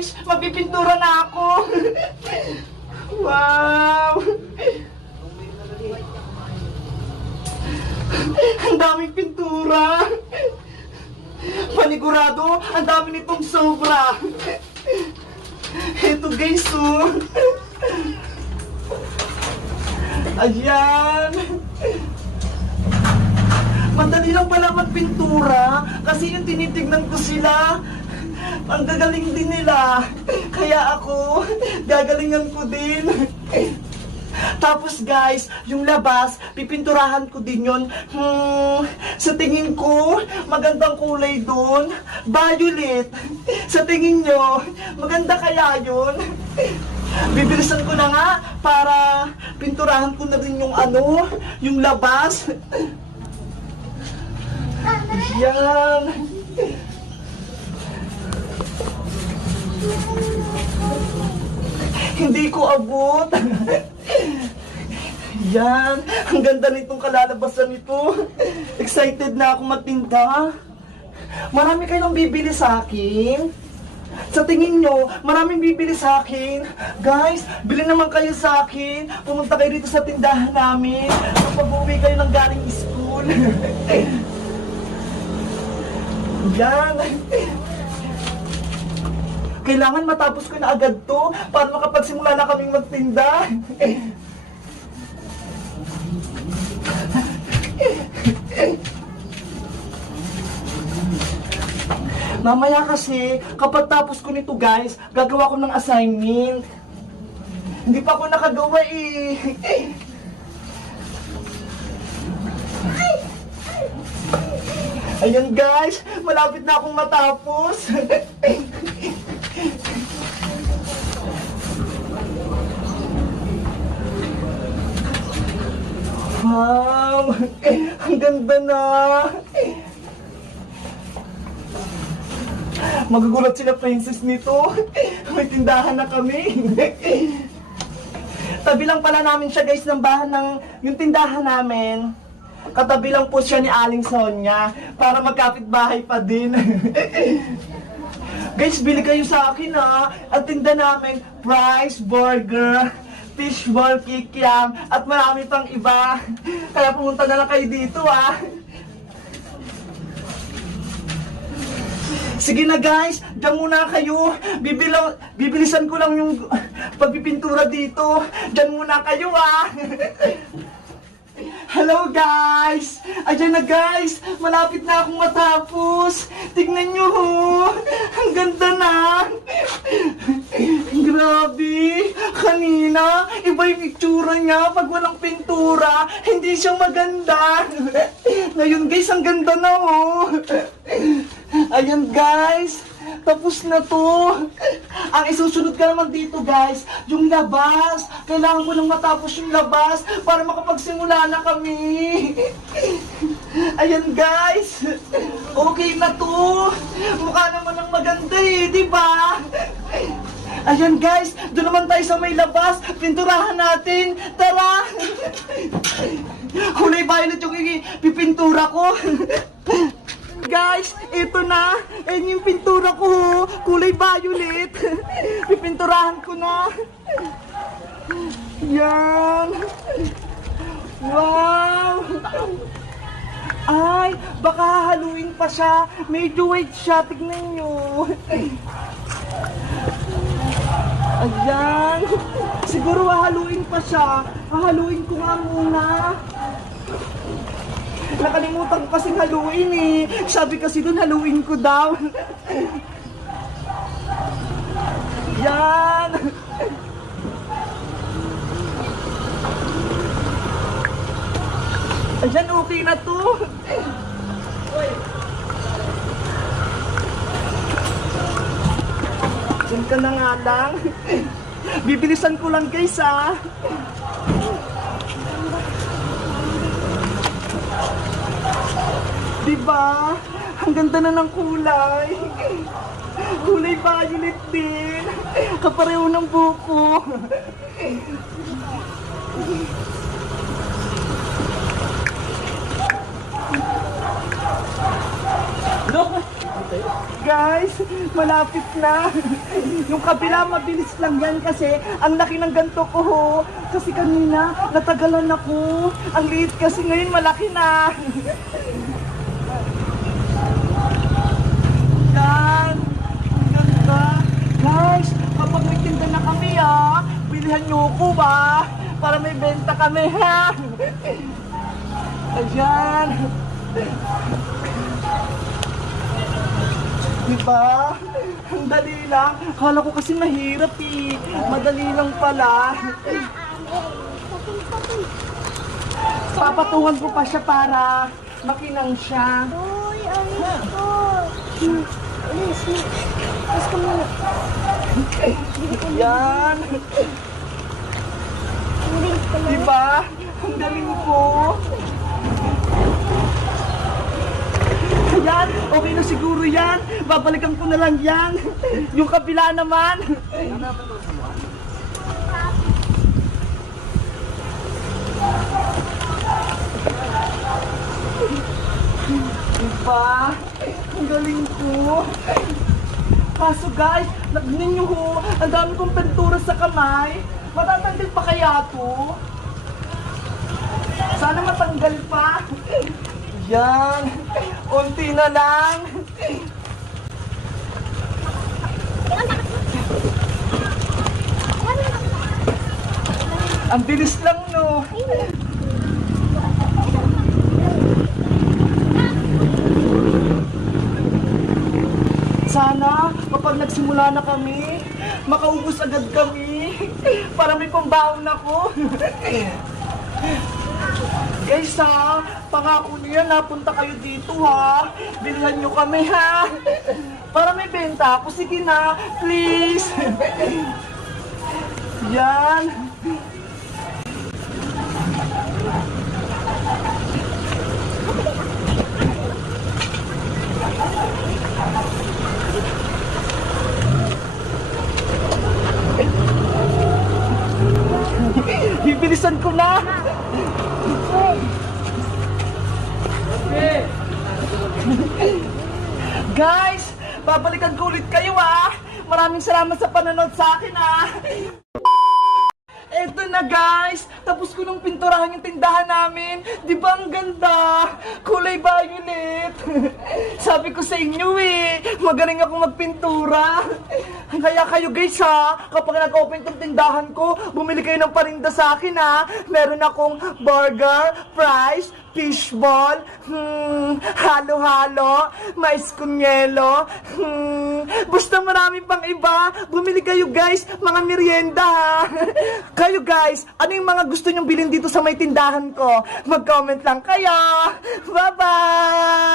guys, magpipintura na ako. Wow! Ang daming pintura. Panigurado, ang dami nitong sobra. Ito guys, oh. Ayan. Madali lang pala magpintura kasi yung tinitignan ko sila, ang gagaling din nila. Kaya ako, gagalingan ko din. Tapos guys, yung labas, pipinturahan ko din yun. Sa tingin ko, magandang kulay doon. Violet. Sa tingin nyo, maganda kaya yun? Bibilisan ko na nga para pinturahan ko na rin yung ano, yung labas. Yan. Hindi ko abot. Yan. Ang ganda nitong kalalabasan nito. Excited na ako magtinda. Marami kayong bibili sa akin. Sa tingin nyo, maraming bibili sa akin. Guys, bili naman kayo sa akin. Pumunta kayo dito sa tindahan namin. Kapag uwi kayo ng galing school. Yan. Kailangan matapos ko na agad to para makapagsimula na kaming magtinda. Mamaya kasi, kapag tapos ko nito guys, gagawa ko ng assignment. Hindi pa ako nakagawa eh. Ayan guys, malapit na akong matapos. Wow, ang ganda na. Magugulat sila princess nito. May tindahan na kami. Tabi lang pala namin siya guys ng bahan ng yung tindahan namin. Katabi lang po siya ni Aling Sonia para magkapit bahay pa din. Guys, bili kayo sa akin ha. At tinda namin fries, burger, fishball, kikiam, at marami pang iba. Kaya pumunta na lang kayo dito ha. Sige na guys, diyan muna kayo. Bibilisan ko lang yung pagpipintura dito. Diyan muna kayo ah. Hello guys! Ayan na guys! Malapit na akong matapos! Tignan nyo ho! Ang ganda na! Grabe! Kanina, iba yung itsura niya pag walang pintura. Hindi siya maganda. Ngayon guys, ang ganda na ho! Ayan guys! Tapos na to. Ang isusunod ka naman dito guys, yung labas. Kailangan ko lang matapos yung labas para makapagsimula na kami. Ayan guys. Okay na to. Mukha naman ang maganda eh, di ba? Ayan guys, doon naman tayo sa may labas. Pinturahan natin. Tara. Kulay violet yung pipintura ko. Guys, ito na. Ayan yung pintura ko. Kulay violet. Pipinturahan ko na. Yan. Wow. Ay, baka haluin pa siya. Medyo white siya. Tignan nyo. Ayan. Siguro hahaluin pa siya. Hahaluin ko nga muna. Nakalimutan ko kasing haluin eh. Sabi kasi dun haluin ko daw. Yan. Ayan, okay na to. Diyan ka na nga lang. Bibilisan ko lang guys ah. Diba? Ang ganda na ng kulay. Kulay violet din. Kapareho ng buko. Look! Guys, malapit na. Yung kabila mabilis lang yan kasi ang laki ng ganto ko ho. Kasi kanina natagalan ako. Ang liit kasi ngayon malaki na. Yan. Ang ganda. Guys, kapag may tinda na kami bilihan nyo ko ba? Para may benta kami ha. Ayan. Diba? Ang dali lang. Akala ko kasi mahirap eh. Madali lang pala. Papatungan ko pa siya para makinang siya. Uy, alis ko. Alis. Alis ka muna. Yan. Diba? Ang galing ko. Yan, okay na siguro yan. Babalikan ko na lang yan. Yung kabila naman. Diba? Ang galing ko. Kaso guys, ninyo ho, ang dami kong pintura sa kamay. Matatanggal pa kaya to? Sana matanggal pa. Yan. Unti na lang. Ang bilis lang, no? Sana, kapag nagsimula na kami, makaubos agad kami. Para may pambaon ako. Guys pangako niya, napunta kayo dito ha. Bilhan nyo kami ha. Para may benta ako. Sige na, please. Yan. Bibilisan ko na. Guys, babalikan ko ulit kayo Maraming salamat sa panonood sa akin Eto na guys, tapos ko nung pinturahan yung tindahan namin. Di ba ang ganda? Kulay violet. Sabi ko sa inyo magaling ako magpintura. Kaya kayo guys kapag nag-open tong tindahan ko, bumili kayo ng parinda sa akin Meron akong burger, fries, fishball, halo-halo, mais con yelo, basta marami pang iba. Bumili kayo guys, mga merienda Kayo guys, ano yung mga gusto nyong bilhin dito sa may tindahan ko? Mag-comment lang kayo. Bye-bye!